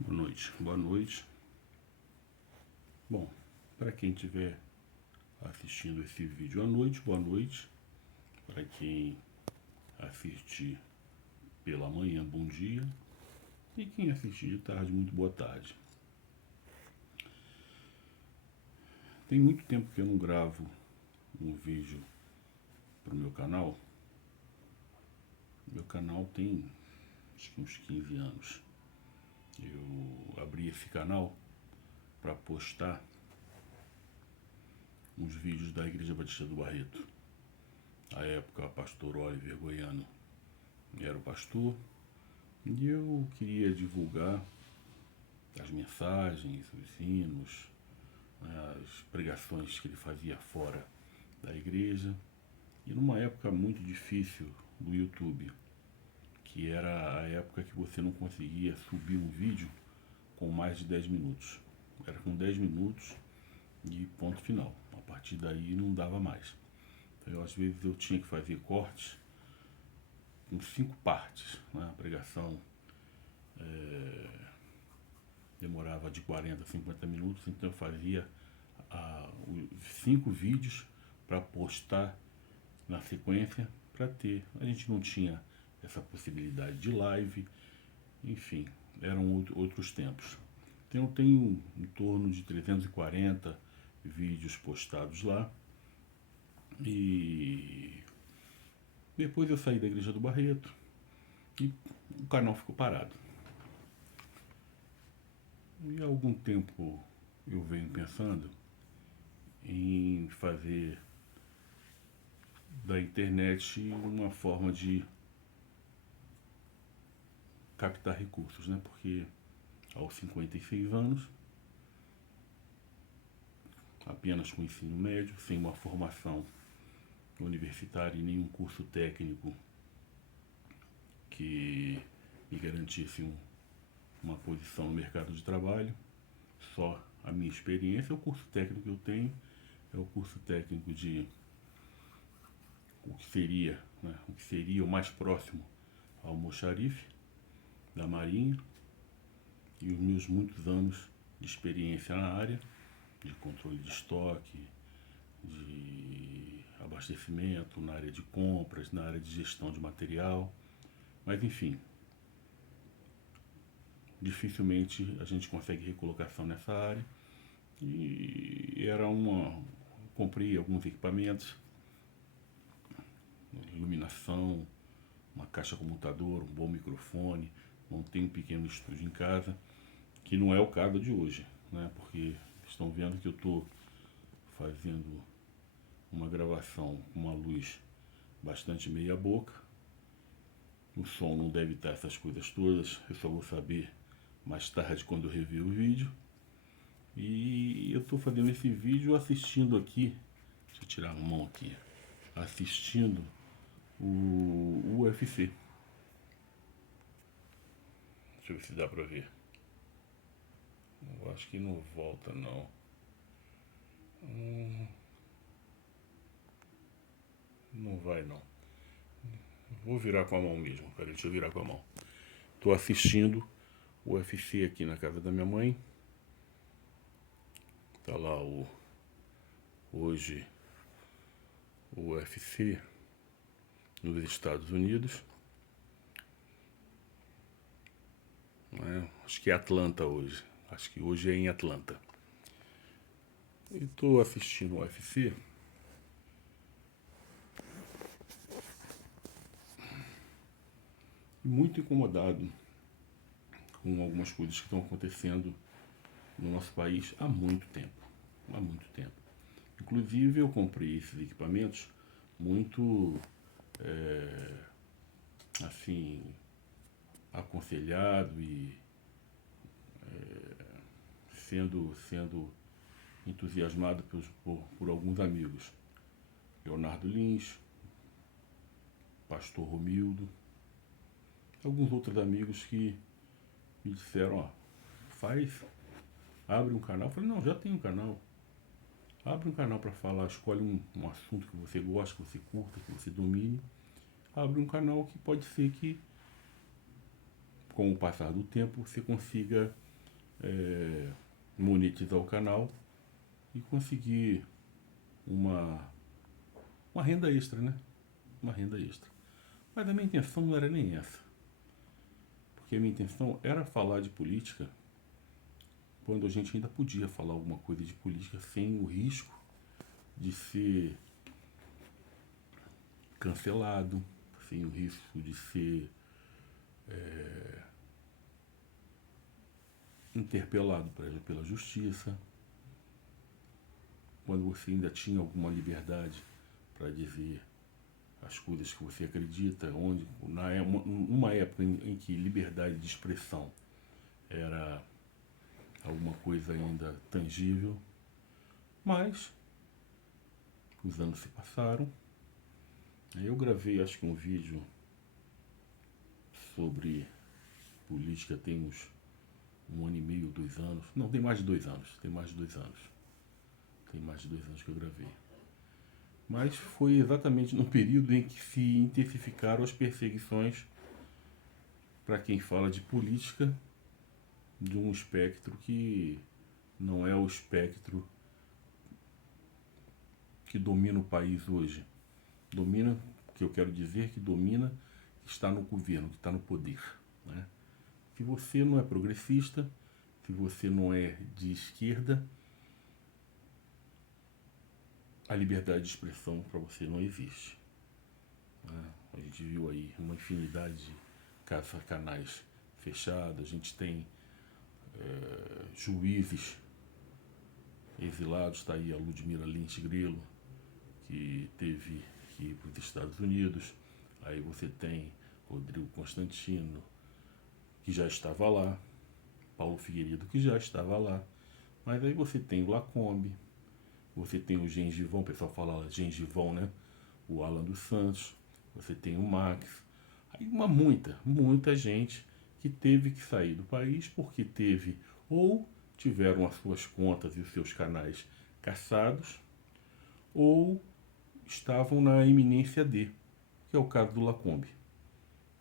Boa noite, boa noite. Bom, para quem estiver assistindo esse vídeo à noite, boa noite. Para quem assiste pela manhã, bom dia. E quem assiste de tarde, muito boa tarde. Tem muito tempo que eu não gravo um vídeo para o meu canal. Meu canal tem acho que uns 15 anos. Eu abri esse canal para postar uns vídeos da Igreja Batista do Barreto. À época, o pastor Oliver Goiano era o pastor e eu queria divulgar as mensagens, os hinos, as pregações que ele fazia fora da igreja. E numa época muito difícil do YouTube, que era a época que você não conseguia subir um vídeo com mais de 10 minutos. Era com 10 minutos e ponto final. A partir daí não dava mais. Então, às vezes eu tinha que fazer cortes com 5 partes. A pregação demorava de 40 a 50 minutos, então eu fazia 5 vídeos para postar na sequência, para ter. A gente não tinha essa possibilidade de live, enfim, eram outros tempos. Então eu tenho em torno de 340 vídeos postados lá. E depois eu saí da Igreja do Barreto e o canal ficou parado. E há algum tempo eu venho pensando em fazer da internet uma forma de captar recursos, né? Porque aos 56 anos, apenas com ensino médio, sem uma formação universitária e nenhum curso técnico que me garantisse uma posição no mercado de trabalho, só a minha experiência, o curso técnico que eu tenho é o curso técnico de o que seria o mais próximo ao almoxarife da Marinha, e os meus muitos anos de experiência na área de controle de estoque, de abastecimento, na área de compras, na área de gestão de material. Mas enfim, dificilmente a gente consegue recolocação nessa área. E comprei alguns equipamentos, iluminação, uma caixa comutador, um bom microfone, montei um pequeno estúdio em casa, que não é o caso de hoje, né? Porque estão vendo que eu estou fazendo uma gravação com uma luz bastante meia boca. O som não deve estar essas coisas todas, eu só vou saber mais tarde quando eu rever o vídeo. E eu estou fazendo esse vídeo assistindo aqui, deixa eu tirar a mão aqui, assistindo o UFC. Deixa eu ver se dá pra ver. Eu acho que não volta não. Não vai não. Vou virar com a mão mesmo. Peraí, deixa eu virar com a mão. Tô assistindo o UFC aqui na casa da minha mãe. Tá lá hoje o UFC nos Estados Unidos. Acho que é Atlanta hoje. Acho que hoje é em Atlanta. E tô assistindo o UFC. Muito incomodado com algumas coisas que estão acontecendo no nosso país há muito tempo. Há muito tempo. Inclusive eu comprei esses equipamentos muito assim aconselhado e sendo entusiasmado por alguns amigos. Leonardo Lins, Pastor Romildo, alguns outros amigos que me disseram, abre um canal. Eu falei, não, já tem um canal. Abre um canal para falar, escolhe um assunto que você gosta, que você curta, que você domine. Abre um canal que pode ser que, com o passar do tempo, você consiga monetizar o canal e conseguir uma renda extra, né? Uma renda extra. Mas a minha intenção não era nem essa. Porque a minha intenção era falar de política quando a gente ainda podia falar alguma coisa de política sem o risco de ser cancelado, sem o risco de ser interpelado pela justiça, quando você ainda tinha alguma liberdade para dizer as coisas que você acredita, numa época em que liberdade de expressão era alguma coisa ainda tangível, mas os anos se passaram. Eu gravei acho que um vídeo sobre política tem uns 1 ano e meio, 2 anos. Não, tem mais de 2 anos. Tem mais de 2 anos que eu gravei. Mas foi exatamente no período em que se intensificaram as perseguições para quem fala de política de um espectro que não é o espectro que domina o país hoje. Domina, o que eu quero dizer que domina, que está no governo, que está no poder, né? Se você não é progressista, se você não é de esquerda, a liberdade de expressão para você não existe, né? A gente viu aí uma infinidade de canais fechados, a gente tem juízes exilados, está aí a Ludmila Lins Grilo, que teve que ir para os Estados Unidos, aí você tem Rodrigo Constantino, que já estava lá, Paulo Figueiredo, que já estava lá, mas aí você tem o Lacombe, você tem o Gengivão, o pessoal fala Gengivão, né? O Alan dos Santos, você tem o Max, aí muita gente que teve que sair do país porque teve ou tiveram as suas contas e os seus canais caçados ou estavam na iminência de, que é o caso do Lacombe,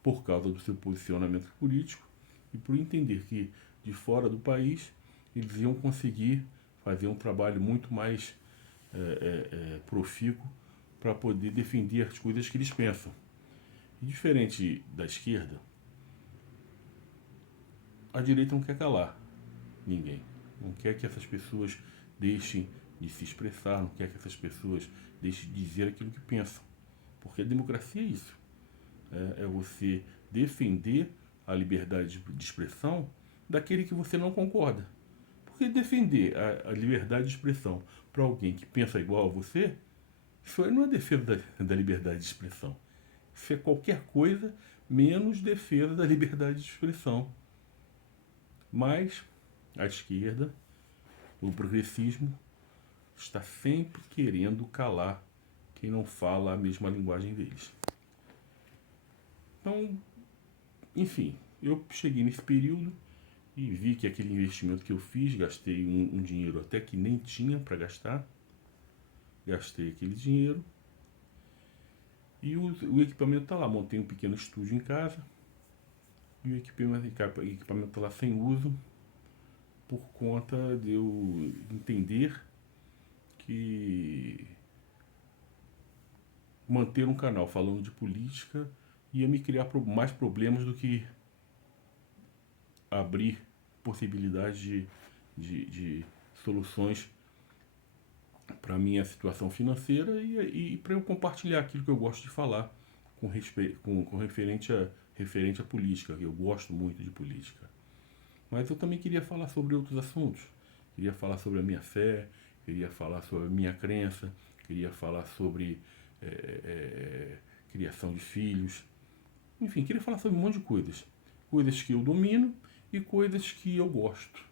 por causa do seu posicionamento político e por entender que de fora do país eles iam conseguir fazer um trabalho muito mais profícuo para poder defender as coisas que eles pensam. E diferente da esquerda, a direita não quer calar ninguém. Não quer que essas pessoas deixem de se expressar, não quer que essas pessoas deixem de dizer aquilo que pensam. Porque a democracia é isso. É você defender a liberdade de expressão daquele que você não concorda. Porque defender a liberdade de expressão para alguém que pensa igual a você, isso aí não é defesa da liberdade de expressão. Isso é qualquer coisa menos defesa da liberdade de expressão. Mas a esquerda, o progressismo, está sempre querendo calar quem não fala a mesma linguagem deles. Então, enfim, eu cheguei nesse período e vi que aquele investimento que eu fiz, gastei um dinheiro até que nem tinha para gastar, gastei aquele dinheiro e o equipamento está lá. Montei um pequeno estúdio em casa e o equipamento está lá sem uso por conta de eu entender que manter um canal falando de política ia me criar mais problemas do que abrir possibilidades de soluções para a minha situação financeira e para eu compartilhar aquilo que eu gosto de falar com referente à política, que eu gosto muito de política. Mas eu também queria falar sobre outros assuntos. Queria falar sobre a minha fé, queria falar sobre a minha crença, queria falar sobre criação de filhos. Enfim, queria falar sobre um monte de coisas. Coisas que eu domino e coisas que eu gosto,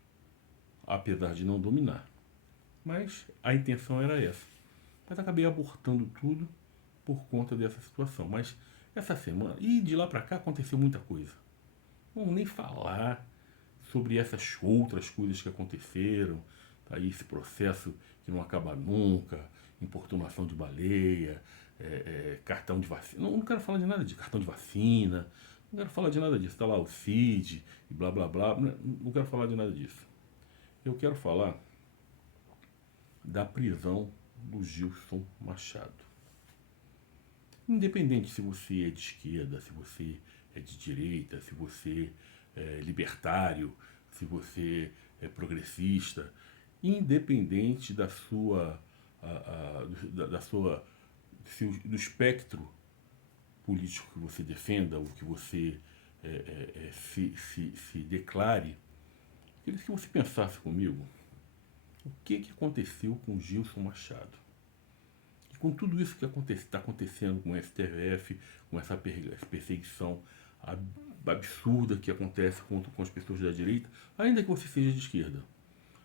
apesar de não dominar. Mas a intenção era essa. Mas acabei abortando tudo por conta dessa situação. Mas essa semana, e de lá pra cá aconteceu muita coisa. Não vamos nem falar sobre essas outras coisas que aconteceram, aí esse processo que não acaba nunca, importunação de baleia, cartão de vacina. Não quero falar de nada de cartão de vacina, não quero falar de nada disso. Tá lá o CID e blá blá blá, não quero falar de nada disso. Eu quero falar da prisão do Gilson Machado. Independente se você é de esquerda, se você é de direita, se você é libertário, se você é progressista, independente da sua, da sua, do espectro político que você defenda, ou que você se declare, eu queria que você pensasse comigo o que aconteceu com Gilson Machado. E com tudo isso que está acontecendo com o STF, com essa perseguição absurda que acontece com as pessoas da direita, ainda que você seja de esquerda,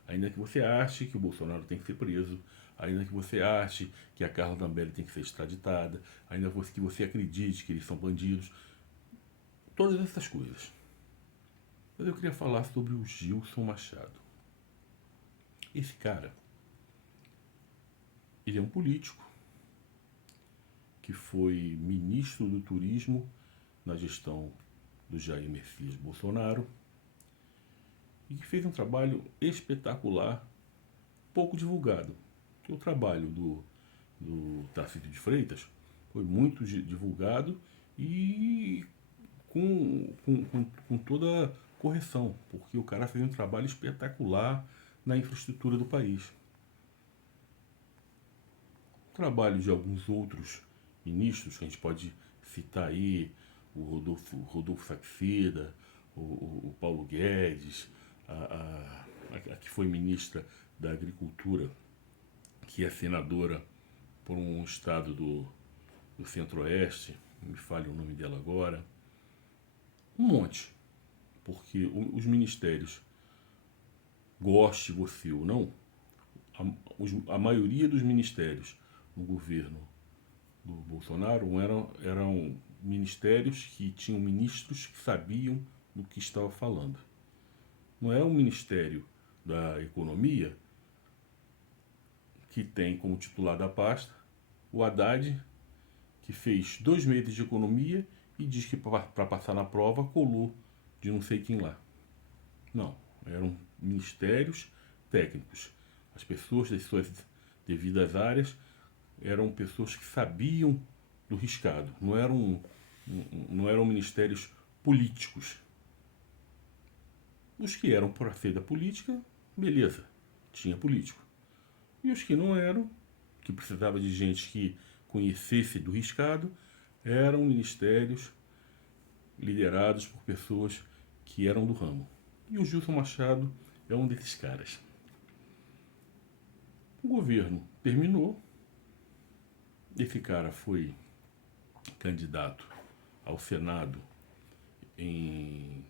ainda que você ache que o Bolsonaro tem que ser preso, ainda que você ache que a Carla Zambelli tem que ser extraditada, ainda que você acredite que eles são bandidos, todas essas coisas. Mas eu queria falar sobre o Gilson Machado. Esse cara, ele é um político que foi ministro do turismo na gestão do Jair Messias Bolsonaro e que fez um trabalho espetacular, pouco divulgado. O trabalho do Tarcísio de Freitas foi muito divulgado e com toda correção, porque o cara fez um trabalho espetacular na infraestrutura do país. O trabalho de alguns outros ministros, que a gente pode citar aí, o Rodolfo Saxida, o Paulo Guedes, a que foi ministra da Agricultura, que é senadora por um estado do Centro-Oeste, me falha o nome dela agora, um monte, porque os ministérios, goste você ou não, a maioria dos ministérios no governo do Bolsonaro eram ministérios que tinham ministros que sabiam do que estava falando. Não é o Ministério da Economia que tem como titular da pasta o Haddad, que fez 2 meses de economia e diz que para passar na prova colou de não sei quem lá. Não, eram ministérios técnicos. As pessoas das suas devidas áreas eram pessoas que sabiam do riscado, não eram ministérios políticos. Os que eram para ser da política, beleza, tinha político. E os que não eram, que precisava de gente que conhecesse do riscado, eram ministérios liderados por pessoas que eram do ramo. E o Gilson Machado é um desses caras. O governo terminou. Esse cara foi candidato ao Senado em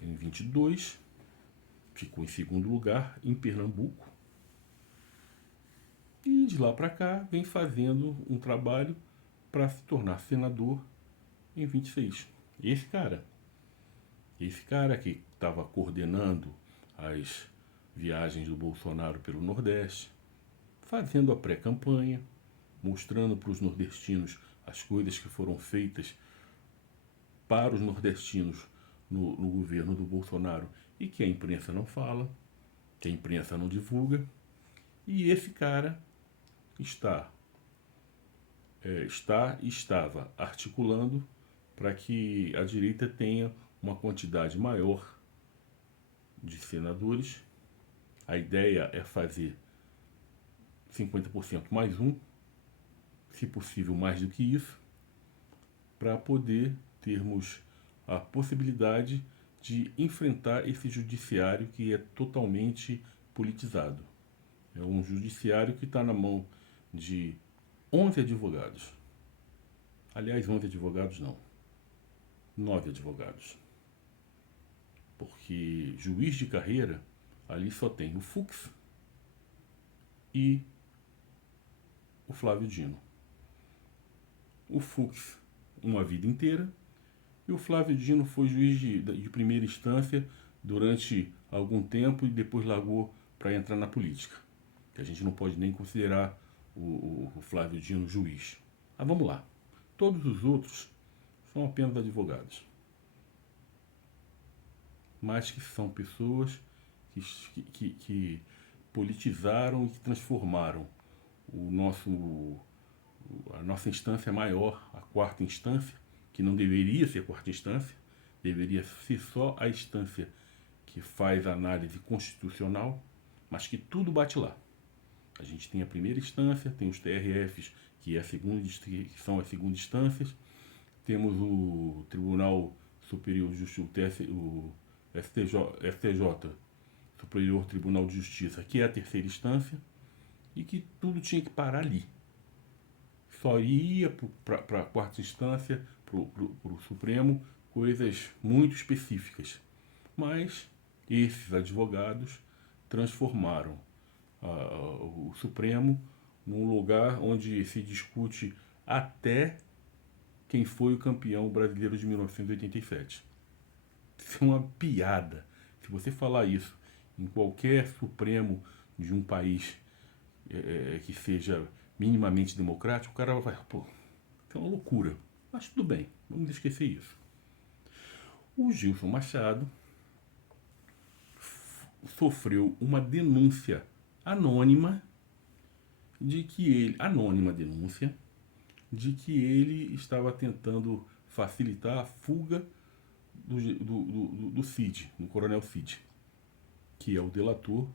22, ficou em segundo lugar em Pernambuco. E de lá para cá vem fazendo um trabalho para se tornar senador em 26. Esse cara que estava coordenando as viagens do Bolsonaro pelo Nordeste, fazendo a pré-campanha, mostrando para os nordestinos as coisas que foram feitas para os nordestinos no governo do Bolsonaro e que a imprensa não fala, que a imprensa não divulga. E esse cara estava articulando para que a direita tenha uma quantidade maior de senadores. A ideia é fazer 50% mais um, se possível mais do que isso, para poder termos a possibilidade de enfrentar esse judiciário que é totalmente politizado. É um judiciário que está na mão de 11 advogados. Aliás, 11 advogados não. 9 advogados. Porque juiz de carreira, ali só tem o Fux e o Flávio Dino. O Fux uma vida inteira e o Flávio Dino foi juiz de primeira instância durante algum tempo e depois largou para entrar na política. Que a gente não pode nem considerar o Flávio Dino juiz. Mas vamos lá. Todos os outros são apenas advogados. Mas que são pessoas que politizaram e que transformaram a nossa instância maior, a quarta instância, que não deveria ser quarta instância, deveria ser só a instância que faz análise constitucional, mas que tudo bate lá. A gente tem a primeira instância, tem os TRFs, que são as segundas instâncias, temos o Tribunal Superior de Justiça, o STJ, Superior Tribunal de Justiça, que é a terceira instância, e que tudo tinha que parar ali. Só ia para a quarta instância, para o Supremo, coisas muito específicas. Mas esses advogados transformaram o Supremo num lugar onde se discute até quem foi o campeão brasileiro de 1987. Isso é uma piada. Se você falar isso em qualquer Supremo de um país que seja minimamente democrático, o cara vai, pô, isso é uma loucura. Mas tudo bem, vamos esquecer isso. O Gilson Machado sofreu uma denúncia anônima de que ele estava tentando facilitar a fuga do Cid, do Coronel Cid, que é o delator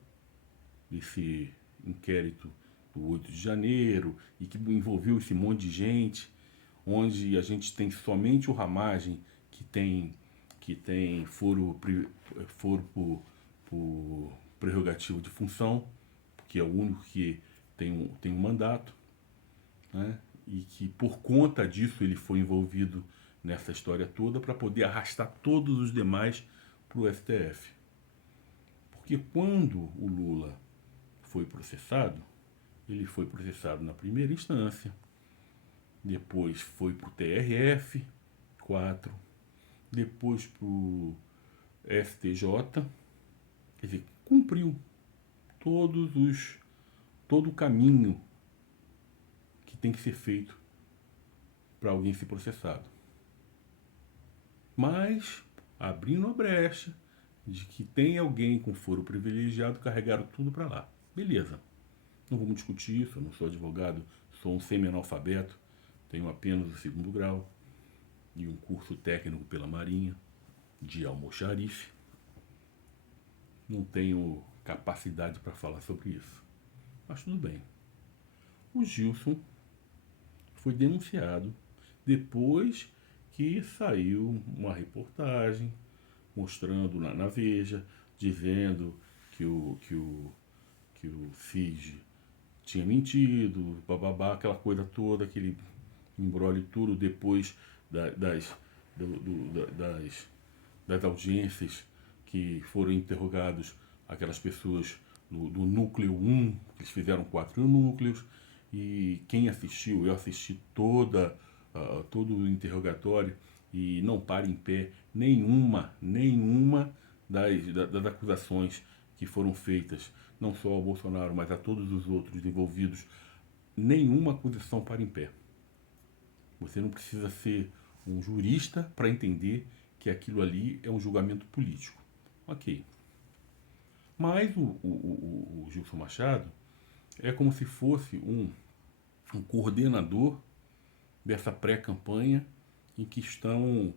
desse inquérito do 8 de janeiro e que envolveu esse monte de gente, onde a gente tem somente o Ramagem que tem foro por prerrogativo de função, que é o único que tem um mandato, né? E que por conta disso ele foi envolvido nessa história toda para poder arrastar todos os demais para o STF. Porque quando o Lula foi processado, ele foi processado na primeira instância, depois foi para o TRF-4, depois para o STJ, quer dizer, cumpriu todo o caminho que tem que ser feito para alguém ser processado. Mas, abrindo a brecha de que tem alguém com foro privilegiado, carregaram tudo para lá. Beleza. Não vamos discutir isso, eu não sou advogado, sou um semi-analfabeto, tenho apenas o 2º grau e um curso técnico pela Marinha de almoxarife. Não tenho capacidade para falar sobre isso. Mas tudo bem. O Gilson foi denunciado depois que saiu uma reportagem mostrando na Veja, dizendo que o Cid tinha mentido, bababá, aquela coisa toda, aquele embrolho tudo depois das audiências que foram interrogados aquelas pessoas do núcleo 1, que eles fizeram 4 núcleos, e quem assistiu, eu assisti todo o interrogatório e não para em pé nenhuma das acusações que foram feitas, não só ao Bolsonaro, mas a todos os outros envolvidos, nenhuma acusação para em pé. Você não precisa ser um jurista para entender que aquilo ali é um julgamento político. Ok. Mas o Gilson Machado é como se fosse um coordenador dessa pré-campanha em que estão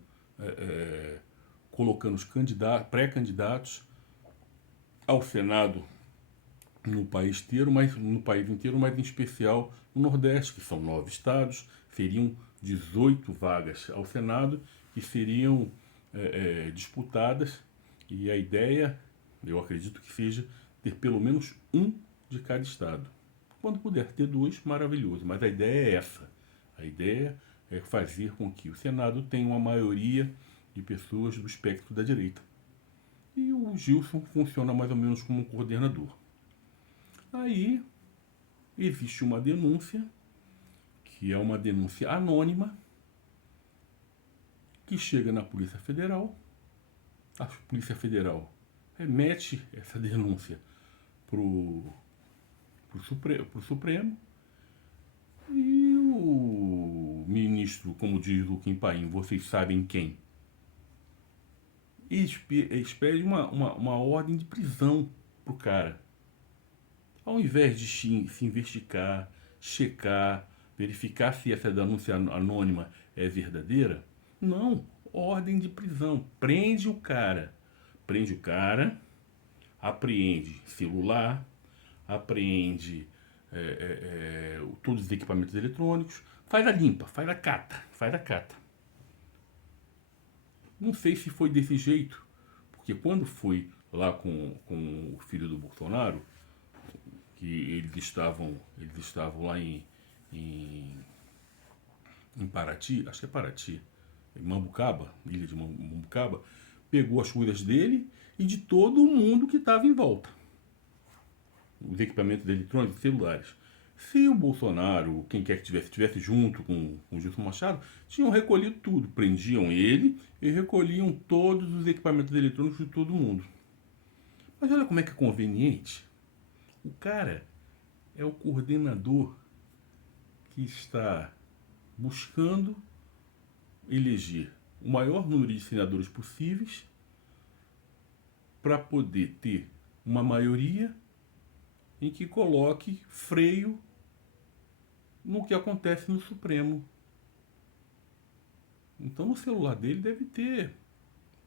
colocando os pré-candidatos ao Senado no país inteiro, mas em especial no Nordeste, que são 9 estados, seriam 18 vagas ao Senado que seriam disputadas, e a ideia, eu acredito que seja ter pelo menos um de cada estado. Quando puder ter 2, maravilhoso, mas a ideia é essa. A ideia é fazer com que o Senado tenha uma maioria de pessoas do espectro da direita. E o Gilson funciona mais ou menos como um coordenador. Aí existe uma denúncia, que é uma denúncia anônima, que chega na Polícia Federal. A Polícia Federal remete essa denúncia para o Supremo, e o ministro, como diz o Kim Paim, vocês sabem quem, eles pedem uma ordem de prisão pro cara. Ao invés de se investigar, checar, verificar se essa denúncia anônima é verdadeira, não, ordem de prisão. Prende o cara. Prende o cara, apreende celular, apreende todos os equipamentos eletrônicos, faz a limpa, faz a cata, faz a cata. Não sei se foi desse jeito, porque quando foi lá com o filho do Bolsonaro, que eles estavam lá em, em Paraty, acho que é Paraty, em Mambucaba, ilha de Mambucaba, pegou as coisas dele e de todo mundo que estava em volta. Os equipamentos eletrônicos, celulares. Se o Bolsonaro, quem quer que estivesse junto com o Gilson Machado, tinham recolhido tudo. Prendiam ele e recolhiam todos os equipamentos eletrônicos de todo mundo. Mas olha como é que é conveniente. O cara é o coordenador que está buscando eleger o maior número de senadores possíveis para poder ter uma maioria em que coloque freio no que acontece no Supremo. Então o celular dele deve ter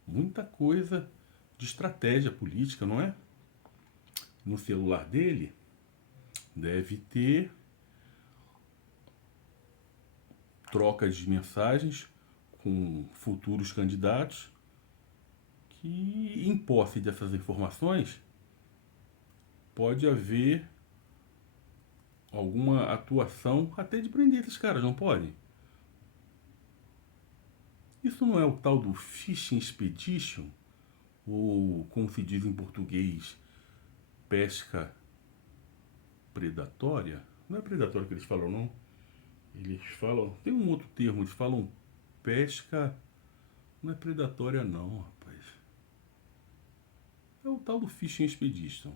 muita coisa de estratégia política, não é? No celular dele deve ter troca de mensagens com futuros candidatos que, em posse dessas informações, pode haver alguma atuação até de prender esses caras, não pode? Isso não é o tal do Fishing Expedition? Ou, como se diz em português, pesca predatória? Não é predatória que eles falam, não. Eles falam, tem um outro termo, eles falam pesca, não é predatória não, rapaz. É o tal do Fishing Expedition.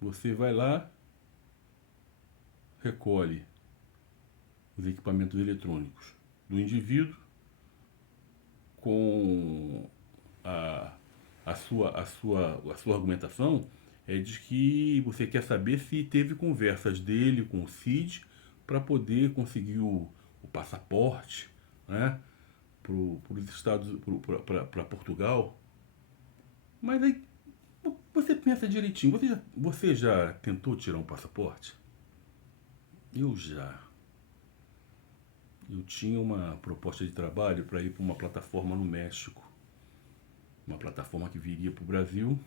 Você vai lá, recolhe os equipamentos eletrônicos do indivíduo com a sua argumentação é de que você quer saber se teve conversas dele com o Cid para poder conseguir o passaporte, né, para Portugal. Mas aí você pensa direitinho, você já tentou tirar um passaporte? Eu já. Eu tinha uma proposta de trabalho para ir para uma plataforma no México. Uma plataforma que viria para o Brasil.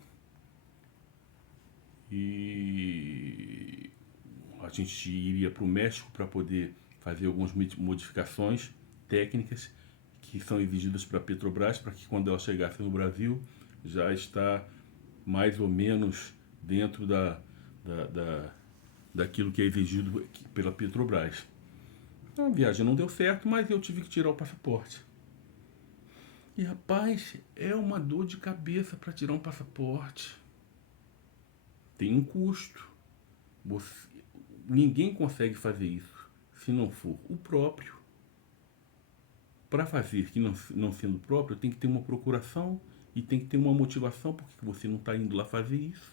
E a gente iria para o México para poder fazer algumas modificações técnicas que são exigidas para a Petrobras, para que quando ela chegasse no Brasil já está mais ou menos dentro daquilo que é exigido pela Petrobras. A viagem não deu certo, mas eu tive que tirar o passaporte. E rapaz, é uma dor de cabeça para tirar um passaporte. Tem um custo. Ninguém consegue fazer isso se não for o próprio. Para fazer, que não sendo próprio, tem que ter uma procuração e tem que ter uma motivação porque você não está indo lá fazer isso.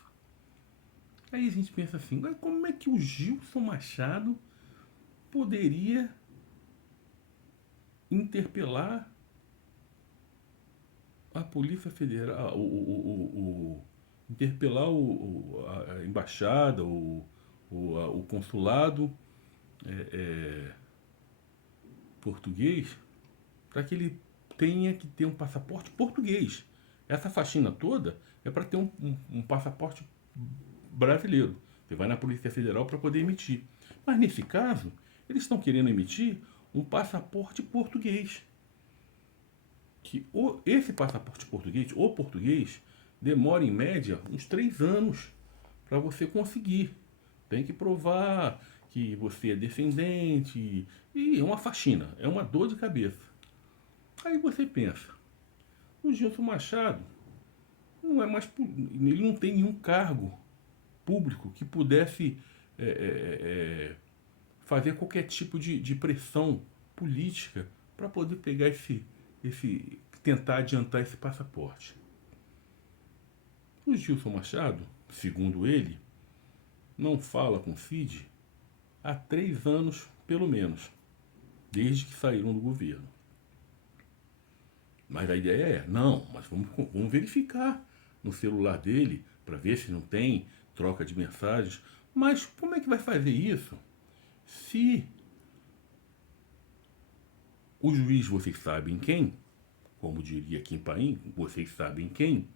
Aí a gente pensa assim, como é que o Gilson Machado poderia interpelar a Polícia Federal, interpelar a embaixada, o consulado português, para que ele tenha que ter um passaporte português. Essa faxina toda é para ter um passaporte brasileiro. Você vai na Polícia Federal para poder emitir. Mas nesse caso, eles estão querendo emitir um passaporte português. Que esse passaporte português, o português, demora em média uns 3 anos para você conseguir. Tem que provar que você é descendente. E é uma faxina, é uma dor de cabeça. Aí você pensa, o Gilson Machado não é mais, ele não tem nenhum cargo público que pudesse fazer qualquer tipo de pressão política para poder pegar esse tentar adiantar esse passaporte. O Gilson Machado, segundo ele, não fala com o Cid há 3 anos, pelo menos, desde que saíram do governo. Mas a ideia é, não, mas vamos verificar no celular dele para ver se não tem troca de mensagens. Mas como é que vai fazer isso se o juiz, vocês sabem quem, como diria Kim Paim, vocês sabem quem,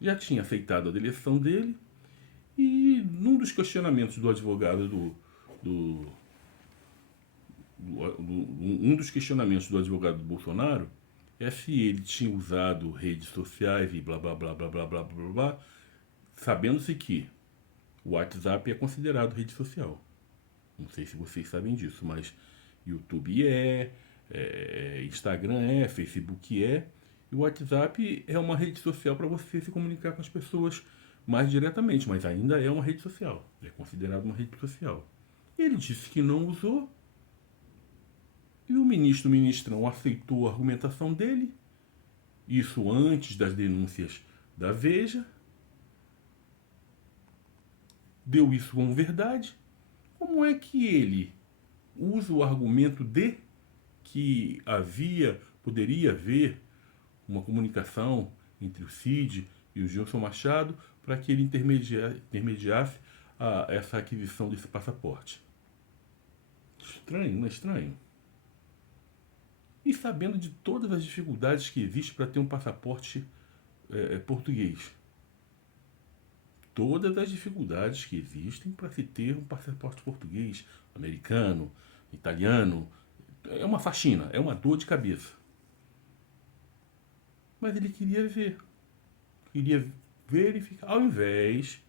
já tinha aceitado a delação dele e num dos questionamentos do advogado um dos questionamentos do advogado do Bolsonaro é se ele tinha usado redes sociais e blá blá blá blá blá blá blá blá, sabendo-se que o WhatsApp é considerado rede social. Não sei se vocês sabem disso, mas YouTube Instagram Facebook e o WhatsApp é uma rede social para você se comunicar com as pessoas mais diretamente, mas ainda é uma rede social, é considerado uma rede social. Ele disse que não usou e o ministrão aceitou a argumentação dele, isso antes das denúncias da Veja, deu isso como verdade. Como é que ele usa o argumento de que poderia haver uma comunicação entre o Cid e o Gilson Machado para que ele intermediasse essa aquisição desse passaporte? Estranho, não é estranho? E sabendo de todas as dificuldades que existem para ter um passaporte português. Todas as dificuldades que existem para se ter um passaporte português, americano, italiano. É uma faxina, é uma dor de cabeça. Mas ele queria verificar, ao invés...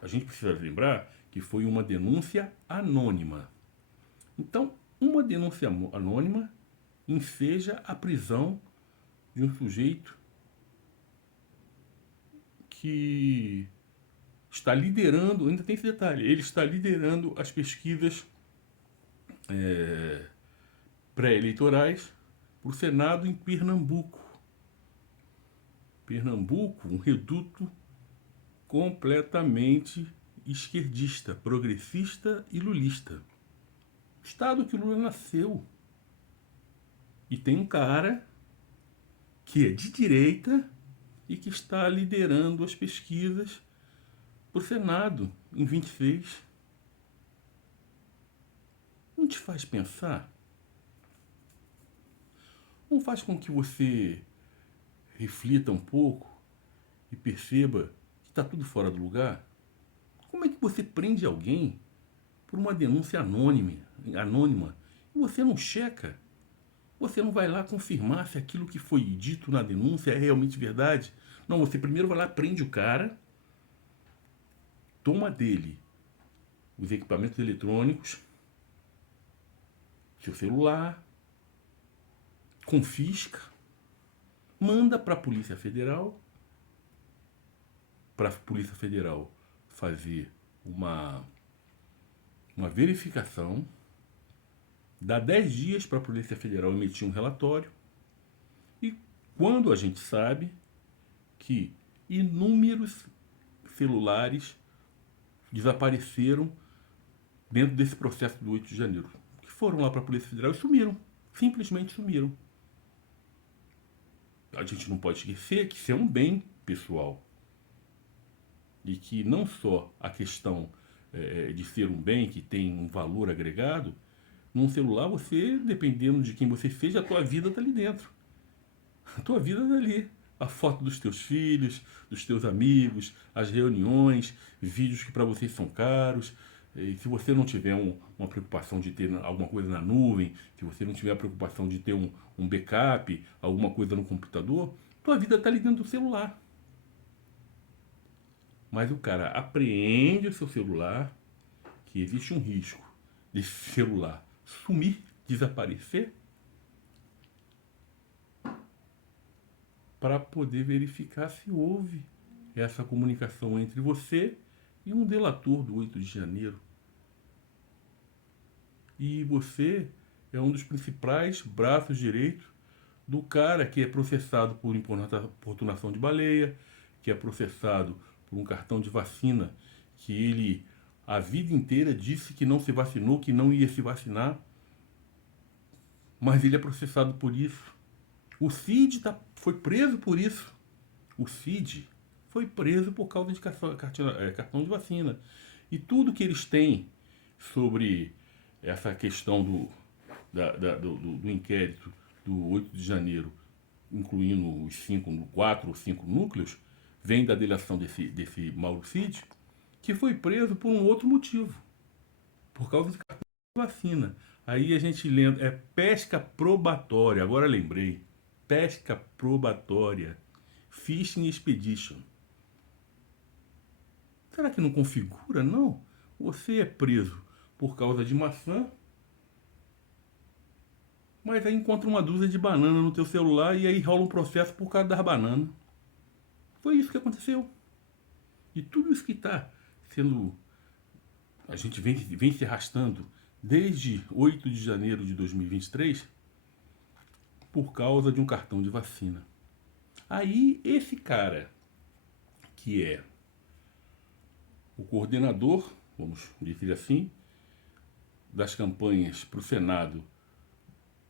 a gente precisa lembrar que foi uma denúncia anônima. Então, uma denúncia anônima enseja a prisão de um sujeito que está liderando, ainda tem esse detalhe, ele está liderando as pesquisas pré-eleitorais para o Senado em Pernambuco. Pernambuco, um reduto completamente esquerdista, progressista e lulista. Estado que o Lula nasceu. E tem um cara que é de direita e que está liderando as pesquisas para o Senado em 26. Não te faz pensar? Não faz com que você reflita um pouco e perceba que está tudo fora do lugar? Como é que você prende alguém por uma denúncia anônima e você não checa? Você não vai lá confirmar se aquilo que foi dito na denúncia é realmente verdade? Não, você primeiro vai lá, prende o cara, toma dele os equipamentos eletrônicos, seu celular, confisca, manda para a Polícia Federal fazer uma verificação, dá 10 dias para a Polícia Federal emitir um relatório e quando a gente sabe que inúmeros celulares desapareceram dentro desse processo do 8 de janeiro, que foram lá para a Polícia Federal e sumiram, simplesmente sumiram. A gente não pode esquecer que isso é um bem pessoal e que não só a questão de ser um bem que tem um valor agregado, num celular você, dependendo de quem você seja, a tua vida está ali dentro. A tua vida está ali. A foto dos teus filhos, dos teus amigos, as reuniões, vídeos que para vocês são caros. E se você não tiver uma preocupação de ter alguma coisa na nuvem, se você não tiver a preocupação de ter um backup, alguma coisa no computador, tua vida está ali dentro do celular. Mas o cara apreende o seu celular, que existe um risco desse celular sumir, desaparecer, para poder verificar se houve essa comunicação entre você e um delator do 8 de janeiro. E você é um dos principais braços direitos do cara que é processado por importunação de baleia, que é processado por um cartão de vacina, que ele a vida inteira disse que não se vacinou, que não ia se vacinar, mas ele é processado por isso. O Cid foi preso por isso. O Cid foi preso por causa de cartão de vacina. E tudo que eles têm sobre essa questão do inquérito do 8 de janeiro, incluindo os 4 ou 5 núcleos, vem da delação desse Mauro Cid, que foi preso por um outro motivo, por causa de cartão de vacina. Aí a gente lembra, é pesca probatória, agora lembrei, pesca probatória, Fishing Expedition. Será que não configura? Não. Você é preso por causa de maçã, mas aí encontra uma dúzia de banana no teu celular e aí rola um processo por causa das bananas. Foi isso que aconteceu. E tudo isso que está sendo... A gente vem se arrastando desde 8 de janeiro de 2023 por causa de um cartão de vacina. Aí esse cara, que é o coordenador, vamos dizer assim, das campanhas para o Senado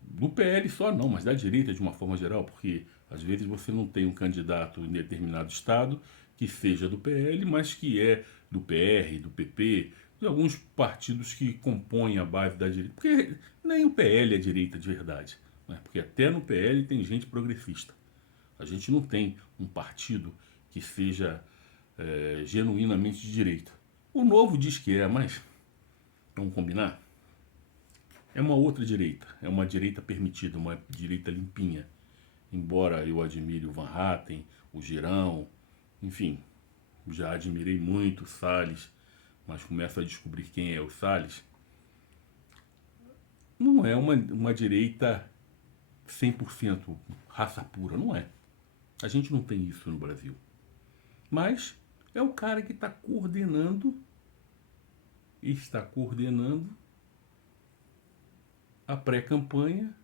do PL só não, mas da direita de uma forma geral, porque às vezes você não tem um candidato em determinado estado que seja do PL, mas que é do PR, do PP, de alguns partidos que compõem a base da direita, porque nem o PL é direita de verdade, né? Porque até no PL tem gente progressista. A gente não tem um partido que seja genuinamente de direita. O Novo diz que é, mas vamos combinar? É uma outra direita, é uma direita permitida, uma direita limpinha. Embora eu admire o Van Hatten, o Girão, enfim, já admirei muito o Salles, mas começo a descobrir quem é o Salles. Não é uma direita 100% raça pura, não é. A gente não tem isso no Brasil. Mas é o cara que está coordenando a pré-campanha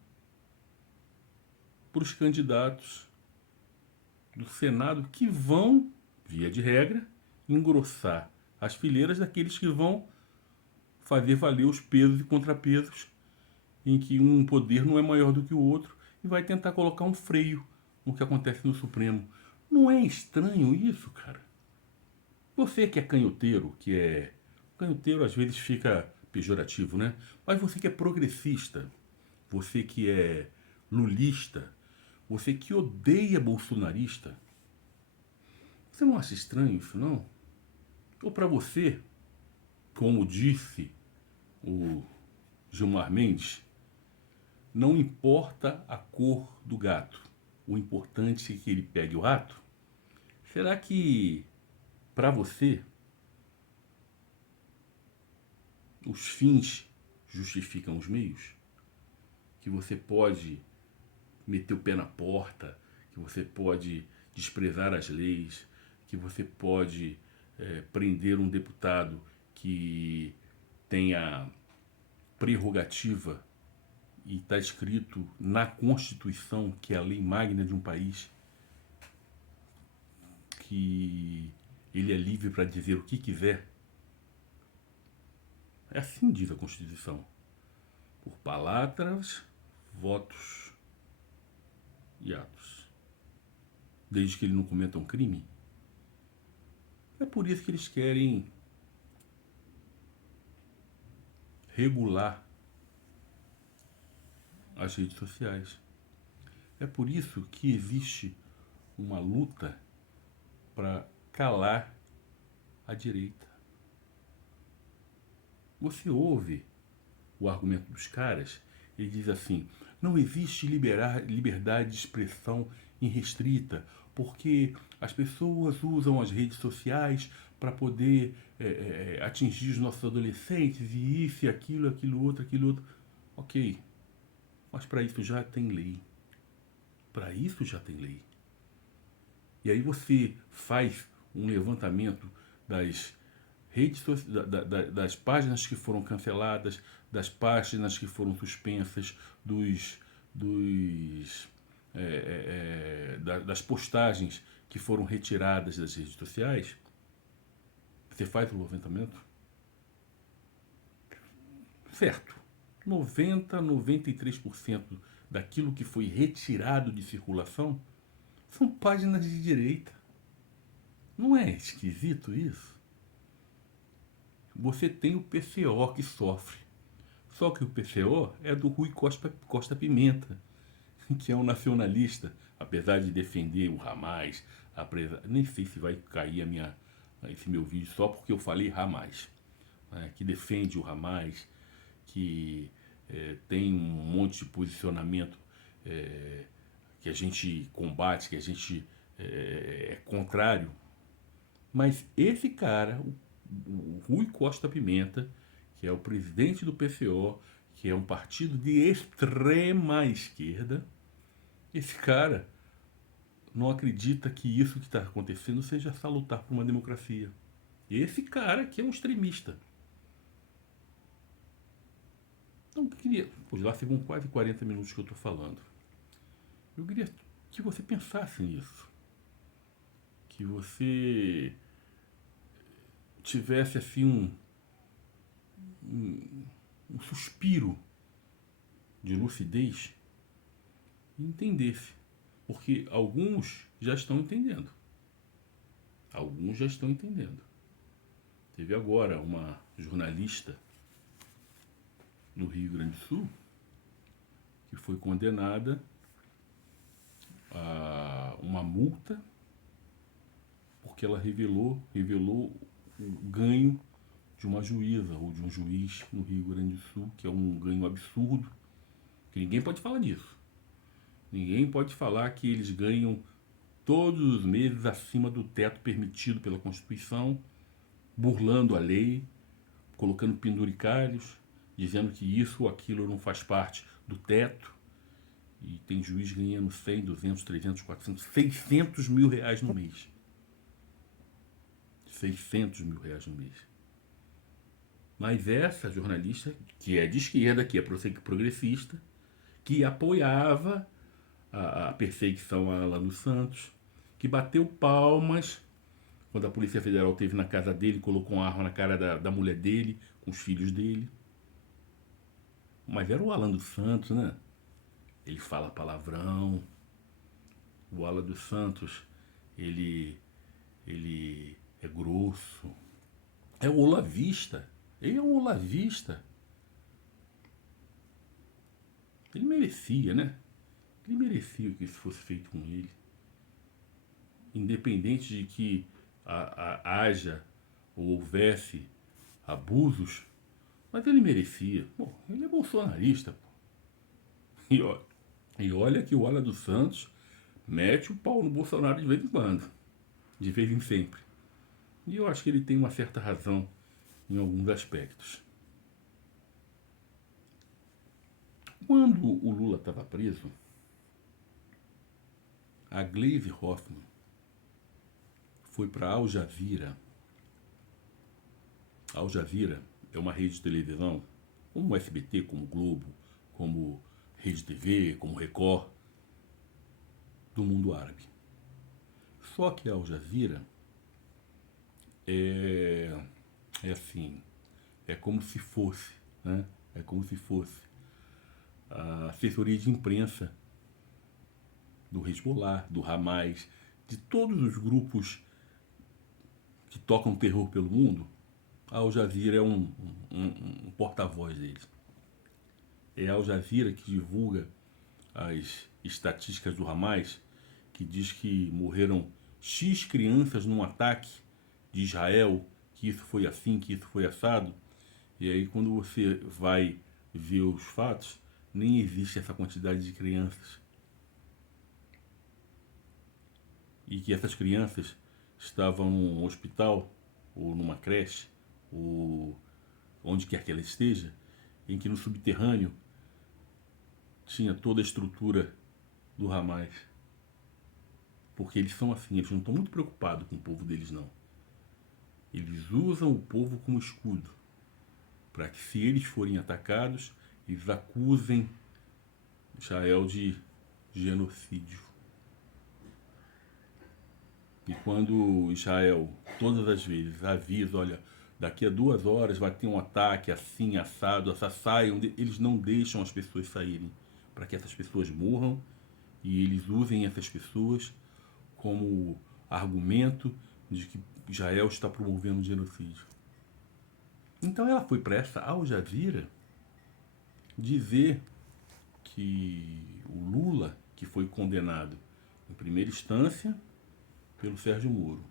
para os candidatos do Senado que vão, via de regra, engrossar as fileiras daqueles que vão fazer valer os pesos e contrapesos em que um poder não é maior do que o outro e vai tentar colocar um freio no que acontece no Supremo. Não é estranho isso, cara? Você que é canhoteiro, Canhoteiro às vezes fica pejorativo, né? Mas você que é progressista, você que é lulista, você que odeia bolsonarista, você não acha estranho isso, não? Ou para você, como disse o Gilmar Mendes, não importa a cor do gato, o importante é que ele pegue o rato? Será que, para você, os fins justificam os meios? Que você pode meter o pé na porta, que você pode desprezar as leis, que você pode prender um deputado que tenha prerrogativa e está escrito na Constituição, que é a lei magna de um país, que ele é livre para dizer o que quiser. É assim diz a Constituição. Por palavras, votos e atos. Desde que ele não cometa um crime. É por isso que eles querem regular as redes sociais. É por isso que existe uma luta para calar a direita. Você ouve o argumento dos caras, ele diz assim: não existe liberdade de expressão irrestrita, porque as pessoas usam as redes sociais para poder atingir os nossos adolescentes, e isso, e aquilo, aquilo outro. Ok, mas para isso já tem lei. Para isso já tem lei. E aí você faz um levantamento das redes das páginas que foram canceladas, das páginas que foram suspensas, dos das postagens que foram retiradas das redes sociais, você faz o levantamento, certo, 93% daquilo que foi retirado de circulação são páginas de direita. Não é esquisito isso? Você tem o PCO que sofre. Só que o PCO é do Rui Costa Pimenta, que é um nacionalista, apesar de defender o Hamas, nem sei se vai cair esse meu vídeo só porque eu falei Hamas, né, que defende o Hamas, que tem um monte de posicionamento que a gente combate, que a gente é contrário. Mas esse cara, o Rui Costa Pimenta, que é o presidente do PCO, que é um partido de extrema esquerda, esse cara não acredita que isso que está acontecendo seja salutar para uma democracia. Esse cara que é um extremista. Então, eu queria... Pois lá ficam quase 40 minutos que eu estou falando. Eu queria que você pensasse nisso. Que você tivesse assim um suspiro de lucidez e entendesse. Porque alguns já estão entendendo. Alguns já estão entendendo. Teve agora uma jornalista no Rio Grande do Sul que foi condenada a uma multa porque ela revelou o ganho de uma juíza ou de um juiz no Rio Grande do Sul, que é um ganho absurdo, que ninguém pode falar disso. Ninguém pode falar que eles ganham todos os meses acima do teto permitido pela Constituição, burlando a lei, colocando penduricalhos, dizendo que isso ou aquilo não faz parte do teto. E tem juiz ganhando 100, 200, 300, 400, 600 mil reais no mês. 600 mil reais no mês. Mas essa jornalista, que é de esquerda, que é progressista, que apoiava a perseguição a Alan dos Santos, que bateu palmas quando a Polícia Federal esteve na casa dele, colocou uma arma na cara da mulher dele, com os filhos dele. Mas era o Alan dos Santos, né? Ele fala palavrão. O Alan dos Santos, ele é grosso. É o olavista. Ele é um olavista. Ele merecia, né? Ele merecia que isso fosse feito com ele. Independente de que haja ou houvesse abusos, mas ele merecia. Bom, ele é bolsonarista. Pô. E olha que o Alan dos Santos mete o pau no Bolsonaro de vez em quando. De vez em sempre. E eu acho que ele tem uma certa razão em alguns aspectos. Quando o Lula estava preso, a Gleisi Hoffmann foi para Al Jazeera. Al Jazeera é uma rede de televisão, como o SBT, como o Globo, como Rede TV, como Record, do mundo árabe. Só que a Al Jazeera é assim, é como se fosse, né? É como se fosse a assessoria de imprensa do Hezbollah, do Hamas, de todos os grupos que tocam terror pelo mundo. A Al Jazeera é um porta-voz deles. É a Al Jazeera que divulga as estatísticas do Hamas, que diz que morreram X crianças num ataque de Israel, que isso foi assim, que isso foi assado. E aí quando você vai ver os fatos, nem existe essa quantidade de crianças. E que essas crianças estavam num hospital, ou numa creche, ou onde quer que ela esteja, em que no subterrâneo tinha toda a estrutura do Hamas. Porque eles são assim, eles não estão muito preocupados com o povo deles, não. Eles usam o povo como escudo, para que se eles forem atacados, eles acusem Israel de genocídio. E quando Israel, todas as vezes, avisa, olha, daqui a 2 horas vai ter um ataque assim, assado, saiam, eles não deixam as pessoas saírem, para que essas pessoas morram, e eles usem essas pessoas como argumento de que Israel está promovendo um genocídio. Então ela foi para essa Al Jazeera dizer que o Lula, que foi condenado em primeira instância pelo Sérgio Moro,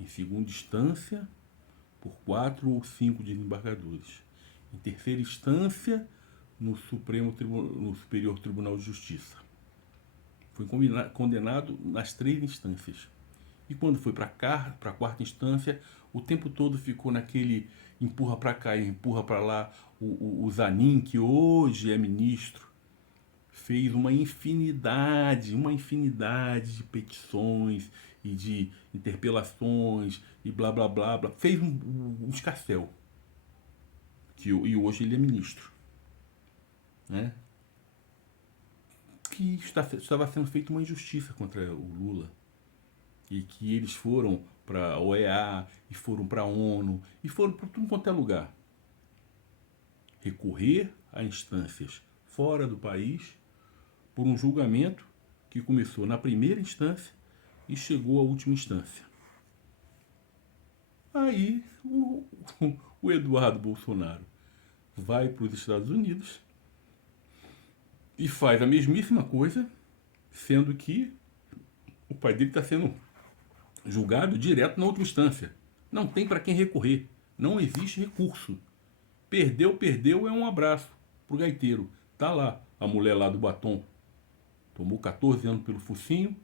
em segunda instância por 4 ou 5 desembargadores, em terceira instância no Superior Tribunal de Justiça. Foi condenado nas 3 instâncias. E quando foi para a quarta instância, o tempo todo ficou naquele empurra para cá e empurra para lá. O Zanin, que hoje é ministro, fez uma infinidade de petições e de interpelações e blá blá blá, blá. Fez um escarcéu. E hoje ele é ministro. Né? Que estava sendo feita uma injustiça contra o Lula. E que eles foram para a OEA, e foram para a ONU, e foram para tudo quanto é lugar. Recorrer a instâncias fora do país por um julgamento que começou na primeira instância e chegou à última instância. Aí o Eduardo Bolsonaro vai para os Estados Unidos e faz a mesmíssima coisa, sendo que o pai dele está sendo julgado direto na última instância. Não tem para quem recorrer. Não existe recurso. Perdeu, é um abraço pro gaiteiro. Tá lá, a mulher lá do batom. Tomou 14 anos pelo focinho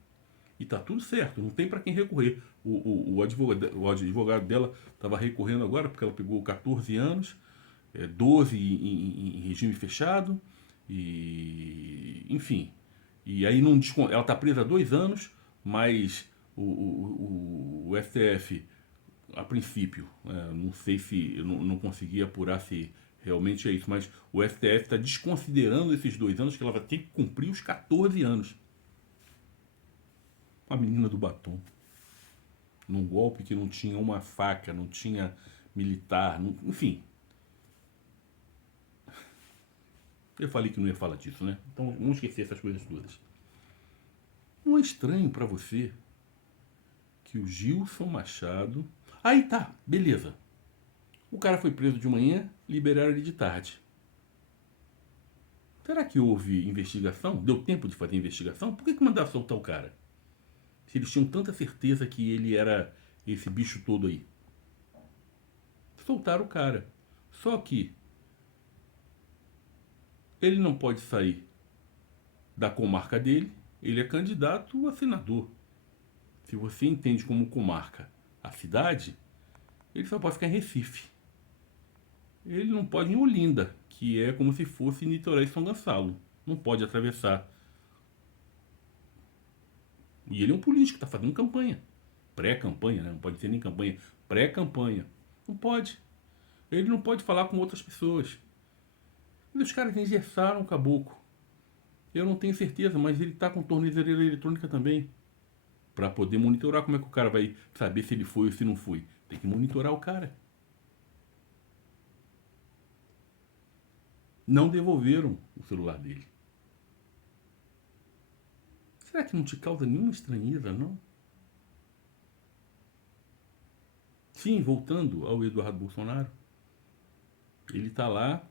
e tá tudo certo. Não tem para quem recorrer. O advogado dela estava recorrendo agora porque ela pegou 14 anos, 12 em regime fechado, e enfim. E aí ela tá presa há 2 anos, mas o STF, a princípio, não sei se, eu não consegui apurar se realmente é isso, mas o STF está desconsiderando esses 2 anos, que ela vai ter que cumprir os 14 anos. A menina do batom, num golpe que não tinha uma faca, não tinha militar, enfim. Eu falei que não ia falar disso, né? Então vamos esquecer essas coisas todas. Não é estranho para você que o Gilson Machado... Aí tá, beleza. O cara foi preso de manhã, liberaram ele de tarde. Será que houve investigação? Deu tempo de fazer investigação? Por que mandaram soltar o cara? Se eles tinham tanta certeza que ele era esse bicho todo aí. Soltaram o cara. Só que ele não pode sair da comarca dele. Ele é candidato a senador. Se você entende como comarca a cidade, ele só pode ficar em Recife. Ele não pode ir em Olinda, que é como se fosse Niterói e São Gonçalo. Não pode atravessar. E ele é um político, está fazendo campanha. Pré-campanha, né? Não pode ser nem campanha. Pré-campanha. Não pode. Ele não pode falar com outras pessoas. E os caras engessaram o caboclo. Eu não tenho certeza, mas ele está com tornozeleira eletrônica também. Para poder monitorar. Como é que o cara vai saber se ele foi ou se não foi? Tem que monitorar o cara. Não devolveram o celular dele. Será que não te causa nenhuma estranheza, não? Sim, voltando ao Eduardo Bolsonaro, ele está lá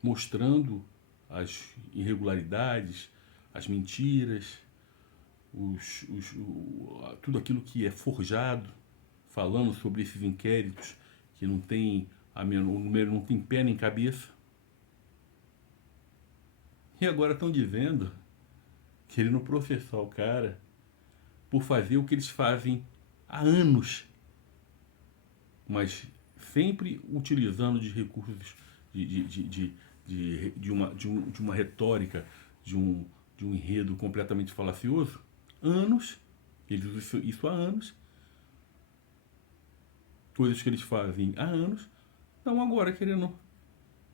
mostrando as irregularidades, as mentiras, tudo aquilo que é forjado, falando sobre esses inquéritos que não tem o número não tem pé nem cabeça. E agora estão dizendo, querendo processar o cara por fazer o que eles fazem há anos, mas sempre utilizando de recursos de uma retórica, de um enredo completamente falacioso. Anos, eles usam isso há anos, coisas que eles fazem há anos, estão agora querendo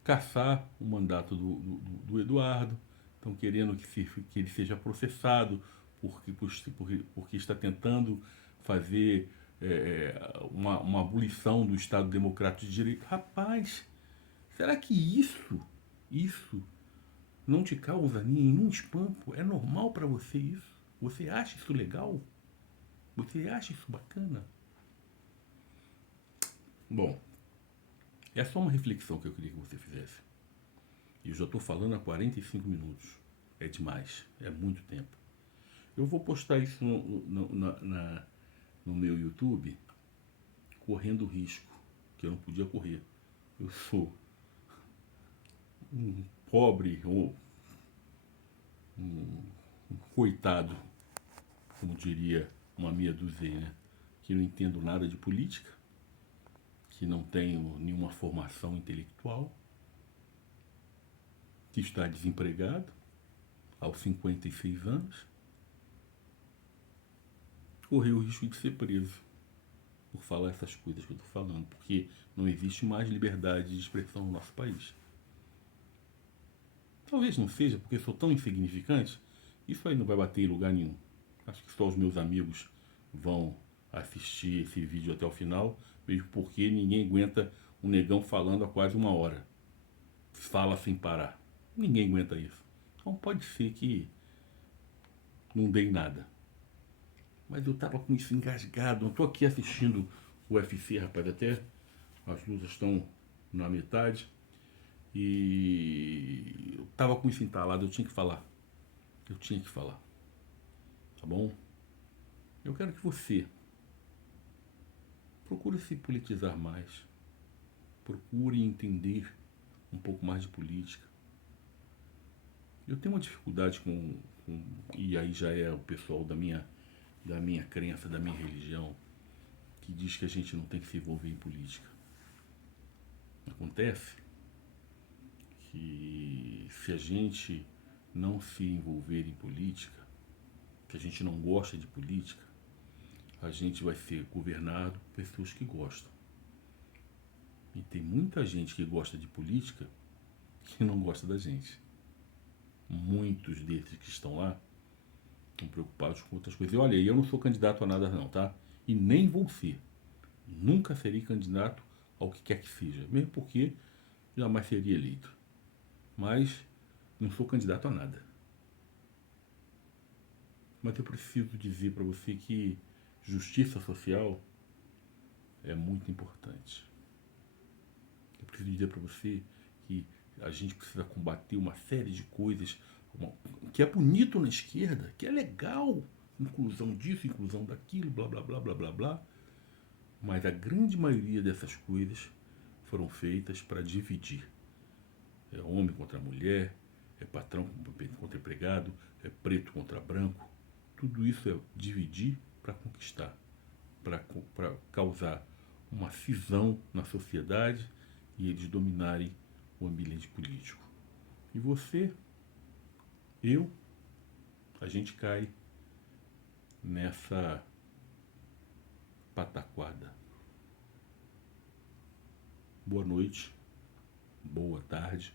caçar o mandato do Eduardo, estão querendo que ele seja processado porque está tentando fazer uma abolição do Estado Democrático de Direito. Rapaz, será que isso não te causa nenhum espanto? É normal para você isso? Você acha isso legal? Você acha isso bacana? Bom, é só uma reflexão que eu queria que você fizesse. E eu já estou falando há 45 minutos. É demais, é muito tempo. Eu vou postar isso no meu YouTube, correndo risco, que eu não podia correr. Eu sou um pobre ou um coitado, como diria uma meia dúzia, né? Que não entendo nada de política, que não tenho nenhuma formação intelectual, que está desempregado aos 56 anos, correu o risco de ser preso por falar essas coisas que eu estou falando, porque não existe mais liberdade de expressão no nosso país. Talvez não seja, porque sou tão insignificante, isso aí não vai bater em lugar nenhum. Acho que só os meus amigos vão assistir esse vídeo até o final, mesmo porque ninguém aguenta um negão falando há quase 1 hora. Fala sem parar. Ninguém aguenta isso. Então pode ser que não dê em nada. Mas eu tava com isso engasgado. Não tô aqui assistindo o UFC, rapaz. Até as luzes estão na metade. E eu tava com isso entalado. Eu tinha que falar. Eu tinha que falar. Tá bom? Eu quero que você procure se politizar mais. Procure entender um pouco mais de política. Eu tenho uma dificuldade e aí já é o pessoal da minha crença, da minha religião, que diz que a gente não tem que se envolver em política. Acontece que se a gente não se envolver em política, que a gente não gosta de política, a gente vai ser governado por pessoas que gostam. E tem muita gente que gosta de política que não gosta da gente. Muitos desses que estão lá estão preocupados com outras coisas. E olha, eu não sou candidato a nada não, tá? E nem vou ser. Nunca serei candidato ao que quer que seja. Mesmo porque jamais seria eleito. Mas não sou candidato a nada. Mas eu preciso dizer para você que justiça social é muito importante. Eu preciso dizer para você que a gente precisa combater uma série de coisas que é bonito na esquerda, que é legal, inclusão disso, inclusão daquilo, blá blá blá blá blá blá, mas a grande maioria dessas coisas foram feitas para dividir. É homem contra mulher, é patrão contra empregado, é preto contra branco. Tudo isso é dividir para conquistar, para causar uma cisão na sociedade e eles dominarem o ambiente político. E você, a gente cai nessa pataquada. Boa noite, boa tarde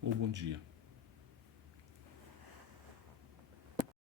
ou bom dia.